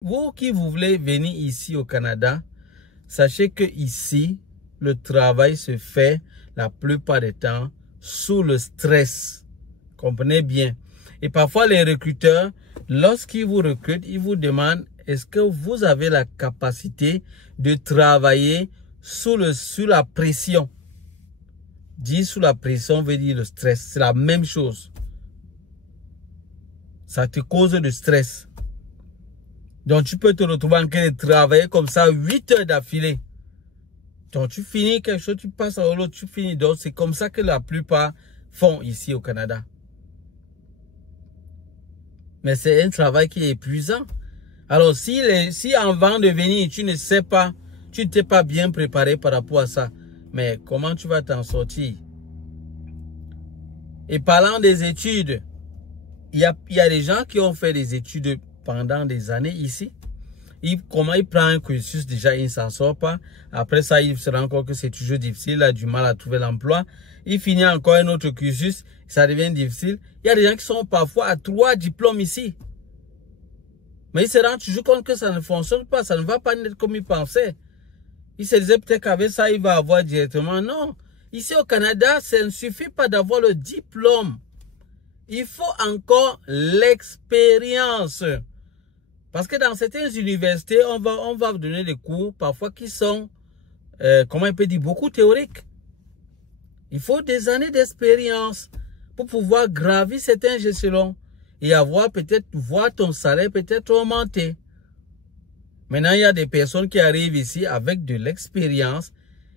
Vous qui vous voulez venir ici au Canada, sachez que ici, le travail se fait la plupart du temps sous le stress. Comprenez bien. Et parfois, les recruteurs, lorsqu'ils vous recrutent, ils vous demandent est-ce que vous avez la capacité de travailler sous la pression. Dire sous la pression veut dire le stress. C'est la même chose. Ça te cause du stress. Donc, tu peux te retrouver en train de travailler comme ça 8 heures d'affilée. Donc, tu finis quelque chose, tu passes à l'autre, tu finis d'autres. C'est comme ça que la plupart font ici au Canada. Mais c'est un travail qui est épuisant. Alors, si avant de venir, tu ne sais pas, tu ne t'es pas bien préparé par rapport à ça, mais comment tu vas t'en sortir? Et parlant des études, il y a des gens qui ont fait des études pendant des années ici. Comment il prend un cursus, déjà il ne s'en sort pas. Après ça, il se rend compte que c'est toujours difficile, il a du mal à trouver l'emploi. Il finit encore un autre cursus, ça devient difficile. Il y a des gens qui sont parfois à 3 diplômes ici. Mais il se rend toujours compte que ça ne fonctionne pas, ça ne va pas être comme il pensait. Il se disait peut-être qu'avec ça, il va avoir directement. Non, ici au Canada, ça ne suffit pas d'avoir le diplôme. Il faut encore l'expérience. Parce que dans certaines universités, on va vous donner des cours parfois qui sont, comment on peut dire, beaucoup théoriques. Il faut des années d'expérience pour pouvoir gravir certains échelons et avoir peut-être, voir ton salaire peut-être augmenter. Maintenant, il y a des personnes qui arrivent ici avec de l'expérience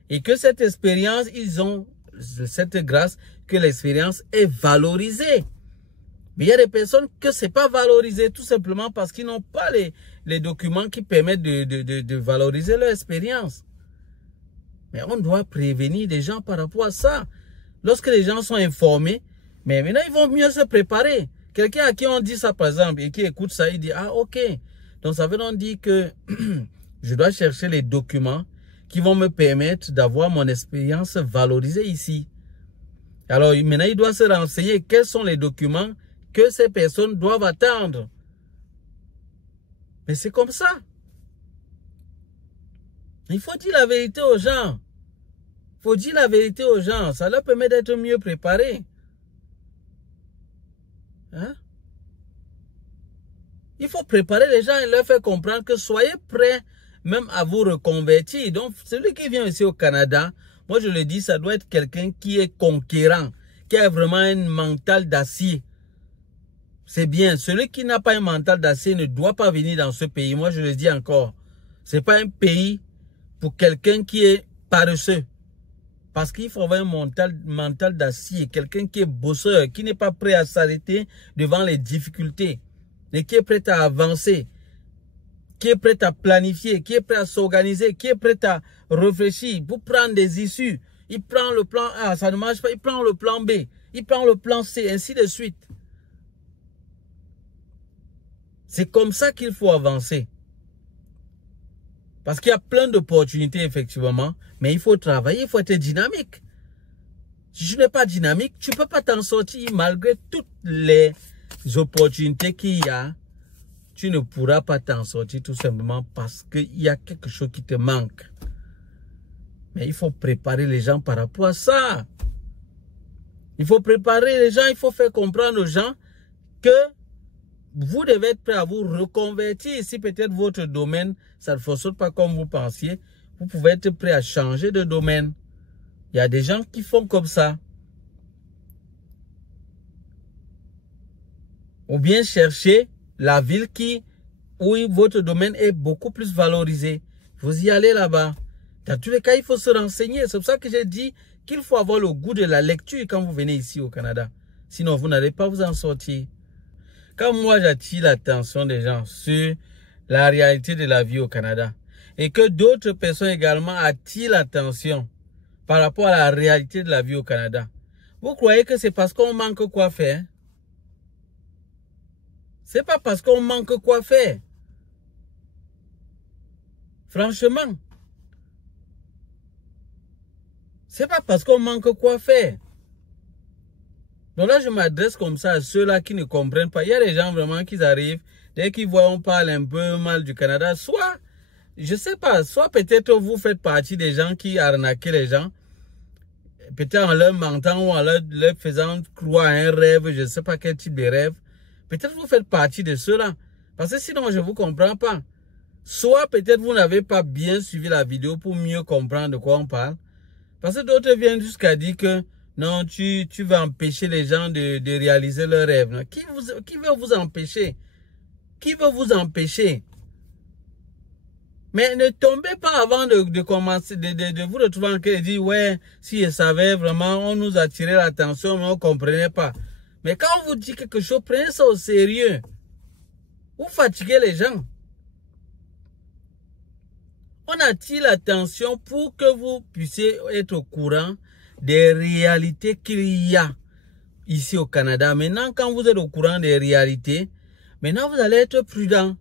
et que cette expérience, ils ont cette grâce que l'expérience est valorisée. Mais il y a des personnes que ce n'est pas valorisé tout simplement parce qu'ils n'ont pas les documents qui permettent de valoriser leur expérience. Mais on doit prévenir les gens par rapport à ça. Lorsque les gens sont informés, mais maintenant ils vont mieux se préparer. Quelqu'un à qui on dit ça par exemple et qui écoute ça, il dit ah ok. Donc ça veut donc dire que je dois chercher les documents qui vont me permettre d'avoir mon expérience valorisée ici. Alors maintenant il doit se renseigner quels sont les documents que ces personnes doivent attendre. Mais c'est comme ça. Il faut dire la vérité aux gens. Il faut dire la vérité aux gens. Ça leur permet d'être mieux préparés. Hein? Il faut préparer les gens et leur faire comprendre que soyez prêts même à vous reconvertir. Donc, celui qui vient ici au Canada, moi je le dis, ça doit être quelqu'un qui est conquérant, qui a vraiment un mental d'acier. C'est bien. Celui qui n'a pas un mental d'acier ne doit pas venir dans ce pays. Moi, je le dis encore. Ce n'est pas un pays pour quelqu'un qui est paresseux. Parce qu'il faut avoir un mental d'acier. Quelqu'un qui est bosseur, qui n'est pas prêt à s'arrêter devant les difficultés. Et qui est prêt à avancer. Qui est prêt à planifier. Qui est prêt à s'organiser. Qui est prêt à réfléchir pour prendre des issues. Il prend le plan A, ça ne marche pas. Il prend le plan B. Il prend le plan C, ainsi de suite. C'est comme ça qu'il faut avancer. Parce qu'il y a plein d'opportunités, effectivement. Mais il faut travailler, il faut être dynamique. Si tu n'es pas dynamique, tu ne peux pas t'en sortir malgré toutes les opportunités qu'il y a. Tu ne pourras pas t'en sortir tout simplement parce qu'il y a quelque chose qui te manque. Mais il faut préparer les gens par rapport à ça. Il faut préparer les gens, il faut faire comprendre aux gens que vous devez être prêt à vous reconvertir. Si peut-être votre domaine, ça ne fonctionne pas comme vous pensiez, vous pouvez être prêt à changer de domaine. Il y a des gens qui font comme ça. Ou bien chercher la ville où votre domaine est beaucoup plus valorisé. Vous y allez là-bas. Dans tous les cas, il faut se renseigner. C'est pour ça que j'ai dit qu'il faut avoir le goût de la lecture quand vous venez ici au Canada. Sinon, vous n'allez pas vous en sortir. Quand moi j'attire l'attention des gens sur la réalité de la vie au Canada et que d'autres personnes également attirent l'attention par rapport à la réalité de la vie au Canada, vous croyez que c'est parce qu'on manque quoi faire? C'est pas parce qu'on manque quoi faire. Franchement, c'est pas parce qu'on manque quoi faire. Donc là, je m'adresse comme ça à ceux-là qui ne comprennent pas. Il y a des gens vraiment qui arrivent dès qu'ils voient on parle un peu mal du Canada, soit, je sais pas, soit peut-être vous faites partie des gens qui arnaquent les gens, peut-être en leur mentant ou en leur faisant croire à un rêve, je ne sais pas quel type de rêve. Peut-être vous faites partie de ceux-là. Parce que sinon, je ne vous comprends pas. Soit peut-être vous n'avez pas bien suivi la vidéo pour mieux comprendre de quoi on parle. Parce que d'autres viennent jusqu'à dire que non, tu vas empêcher les gens de réaliser leurs rêves. Qui veut vous empêcher? Qui veut vous empêcher? Mais ne tombez pas avant de commencer, de vous retrouver en train de dire, ouais, si je savais vraiment, on nous a tiré l'attention, mais on ne comprenait pas. Mais quand on vous dit quelque chose, prenez ça au sérieux. Vous fatiguez les gens. On attire l'attention pour que vous puissiez être au courant des réalités qu'il y a ici au Canada. Maintenant, quand vous êtes au courant des réalités, maintenant vous allez être prudent.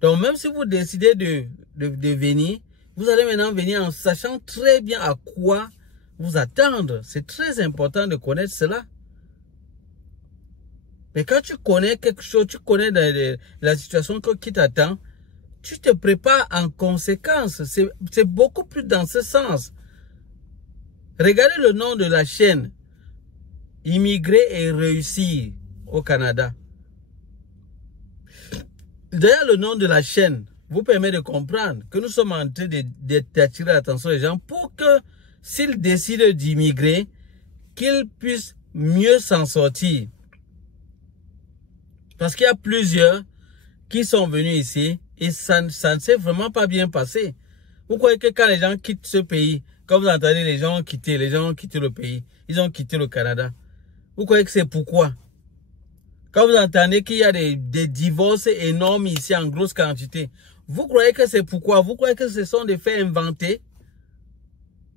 Donc, même si vous décidez de venir, vous allez maintenant venir en sachant très bien à quoi vous attendre. C'est très important de connaître cela. Mais quand tu connais quelque chose, tu connais la situation qui t'attend, tu te prépares en conséquence. C'est beaucoup plus dans ce sens. Regardez le nom de la chaîne. Immigrer et réussir au Canada. D'ailleurs, le nom de la chaîne vous permet de comprendre que nous sommes en train d'attirer l'attention des gens pour que, s'ils décident d'immigrer, qu'ils puissent mieux s'en sortir. Parce qu'il y a plusieurs qui sont venus ici et ça ne s'est vraiment pas bien passé. Vous croyez que quand les gens quittent ce pays, quand vous entendez les gens ont quitté le pays, ils ont quitté le Canada. Vous croyez que c'est pourquoi? Quand vous entendez qu'il y a des divorces énormes ici en grosse quantité, vous croyez que c'est pourquoi? Vous croyez que ce sont des faits inventés?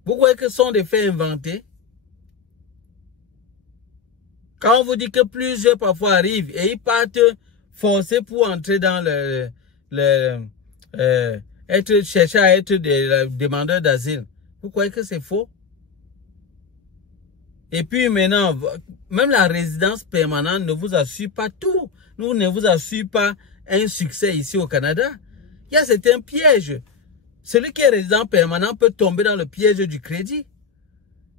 Vous croyez que ce sont des faits inventés? Quand on vous dit que plusieurs parfois arrivent et ils partent forcés pour entrer dans chercher à être des demandeurs d'asile, vous croyez que c'est faux? Et puis maintenant, même la résidence permanente ne vous assure pas tout. Nous ne vous assure pas un succès ici au Canada. C'est un piège. Celui qui est résident permanent peut tomber dans le piège du crédit.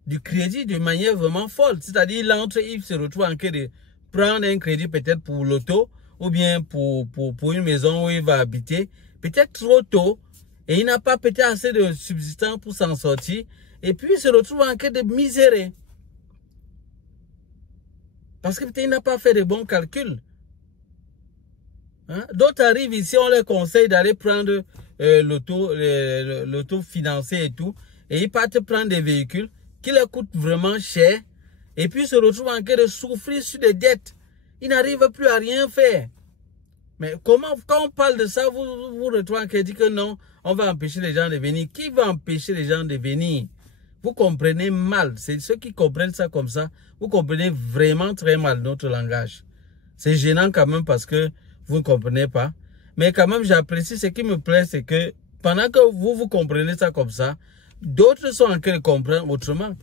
Du crédit de manière vraiment folle. C'est-à-dire, il entre, il se retrouve en train de prendre un crédit peut-être pour l'auto ou bien pour une maison où il va habiter. Peut-être trop tôt. Et il n'a pas peut-être assez de subsistance pour s'en sortir. Et puis, il se retrouve en train de misérer. Parce que peut-être il n'a pas fait de bons calculs. Hein? D'autres arrivent ici, on leur conseille d'aller prendre l'auto financé et tout. Et ils partent prendre des véhicules qui leur coûtent vraiment cher. Et puis ils se retrouvent en train de souffrir sur des dettes. Ils n'arrivent plus à rien faire. Mais comment, quand on parle de ça, vous retrouvez en train de dire que non, on va empêcher les gens de venir. Qui va empêcher les gens de venir? Vous comprenez mal. C'est ceux qui comprennent ça comme ça. Vous comprenez vraiment très mal notre langage. C'est gênant quand même parce que vous ne comprenez pas. Mais quand même, j'apprécie. Ce qui me plaît, c'est que pendant que vous comprenez ça comme ça, d'autres sont en train de comprendre autrement.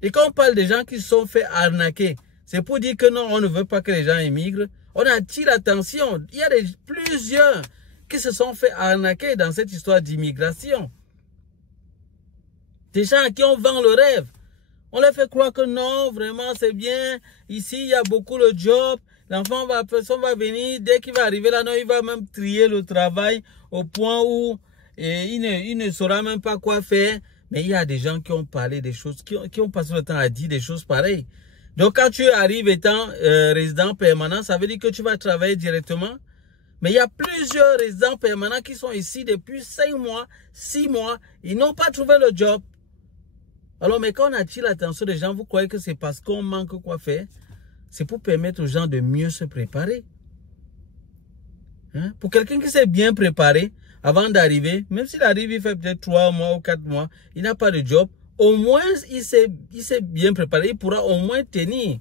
Et quand on parle des gens qui se sont fait arnaquer, c'est pour dire que non, on ne veut pas que les gens émigrent. On attire l'attention. Il y a plusieurs qui se sont fait arnaquer dans cette histoire d'immigration. Des gens à qui on vend le rêve. On leur fait croire que non, vraiment c'est bien. Ici, il y a beaucoup de job. L'enfant va venir. Dès qu'il va arriver là, non, il va même trier le travail au point où il ne saura même pas quoi faire. Mais il y a des gens qui ont parlé des choses, qui ont passé le temps à dire des choses pareilles. Donc quand tu arrives étant résident permanent, ça veut dire que tu vas travailler directement. Mais il y a plusieurs résidents permanents qui sont ici depuis 5 mois, 6 mois. Ils n'ont pas trouvé le job. Alors, mais quand on attire l'attention des gens, vous croyez que c'est parce qu'on manque quoi faire? C'est pour permettre aux gens de mieux se préparer. Hein? Pour quelqu'un qui s'est bien préparé avant d'arriver, même s'il arrive, il fait peut-être 3 mois ou 4 mois, il n'a pas de job, au moins il s'est bien préparé, il pourra au moins tenir.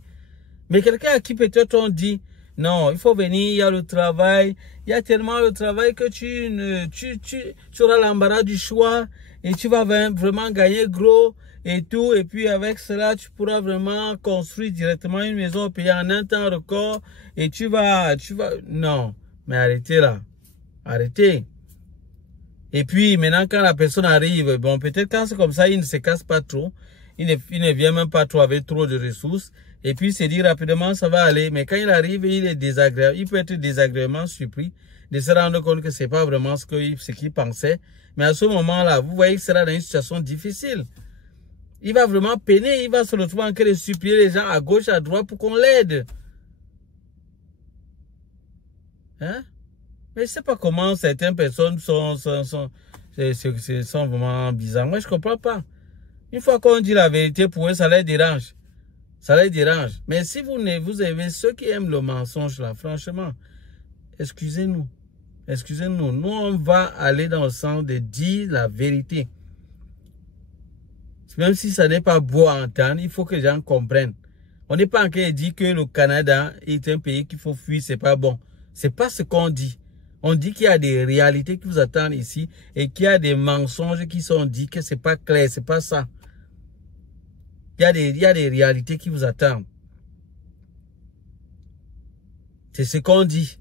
Mais quelqu'un à qui peut-être on dit, non, il faut venir, il y a le travail, il y a tellement de travail que tu auras l'embarras du choix. et tu vas vraiment gagner gros et tout. Et puis avec cela, tu pourras vraiment construire directement une maison au pays en un temps record. Et tu vas... Non, mais arrêtez là. Arrêtez. Et puis maintenant, quand la personne arrive, bon, peut-être quand c'est comme ça, il ne se casse pas trop. Il ne vient même pas trop avec trop de ressources. Et puis, c'est dit rapidement, ça va aller. Mais quand il arrive, il est désagréable. Il peut être désagréablement surpris de se rendre compte que c'est pas vraiment ce qu'il pensait. Mais à ce moment-là, vous voyez qu'il sera dans une situation difficile. Il va vraiment peiner. Il va se retrouver en train de supplier les gens à gauche, à droite pour qu'on l'aide. Hein? Mais je ne sais pas comment certaines personnes sont vraiment bizarres. Moi, je ne comprends pas. Une fois qu'on dit la vérité, pour eux, ça les dérange. Ça les dérange. Mais si vous avez ceux qui aiment le mensonge, là, franchement, excusez-nous. Excusez-nous. Nous, on va aller dans le sens de dire la vérité. Même si ça n'est pas beau à entendre, il faut que les gens comprennent. On n'est pas en train de dire que le Canada est un pays qu'il faut fuir, c'est pas bon. C'est pas ce qu'on dit. On dit qu'il y a des réalités qui vous attendent ici et qu'il y a des mensonges qui sont dits, que c'est pas clair, c'est pas ça. Il y a des réalités qui vous attendent. C'est ce qu'on dit.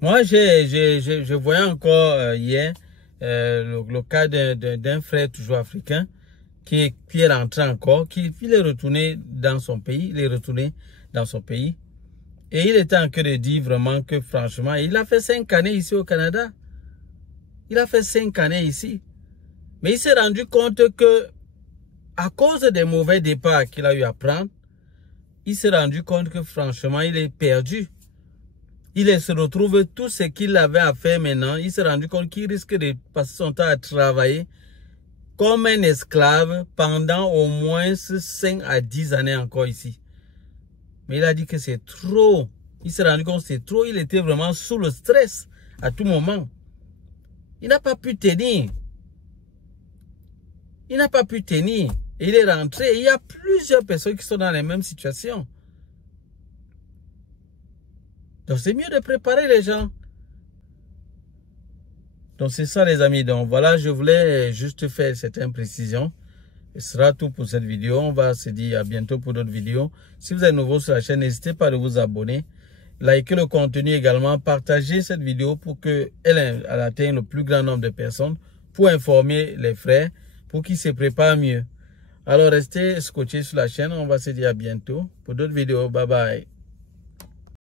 Moi, je voyais encore hier le cas d'un frère toujours africain qui est rentré encore, il est retourné dans son pays, et il était en train de dire vraiment que franchement, il a fait 5 années ici au Canada. Il a fait 5 années ici. Mais il s'est rendu compte que, à cause des mauvais départs qu'il a eu à prendre, il s'est rendu compte que franchement, il est perdu. Il se retrouve tout ce qu'il avait à faire maintenant. Il s'est rendu compte qu'il risque de passer son temps à travailler comme un esclave pendant au moins 5 à 10 années encore ici. Mais il a dit que c'est trop. Il s'est rendu compte que c'est trop. Il était vraiment sous le stress à tout moment. Il n'a pas pu tenir. Il n'a pas pu tenir. Il est rentré. Il y a plusieurs personnes qui sont dans les mêmes situations. Donc c'est mieux de préparer les gens. Donc c'est ça les amis. Donc voilà, je voulais juste faire cette imprécision. Ce sera tout pour cette vidéo. On va se dire à bientôt pour d'autres vidéos. Si vous êtes nouveau sur la chaîne, n'hésitez pas à vous abonner. Likez le contenu également. Partagez cette vidéo pour qu'elle atteigne le plus grand nombre de personnes. Pour informer les frères. Pour qu'ils se préparent mieux. Alors restez scotchés sur la chaîne. On va se dire à bientôt pour d'autres vidéos. Bye bye.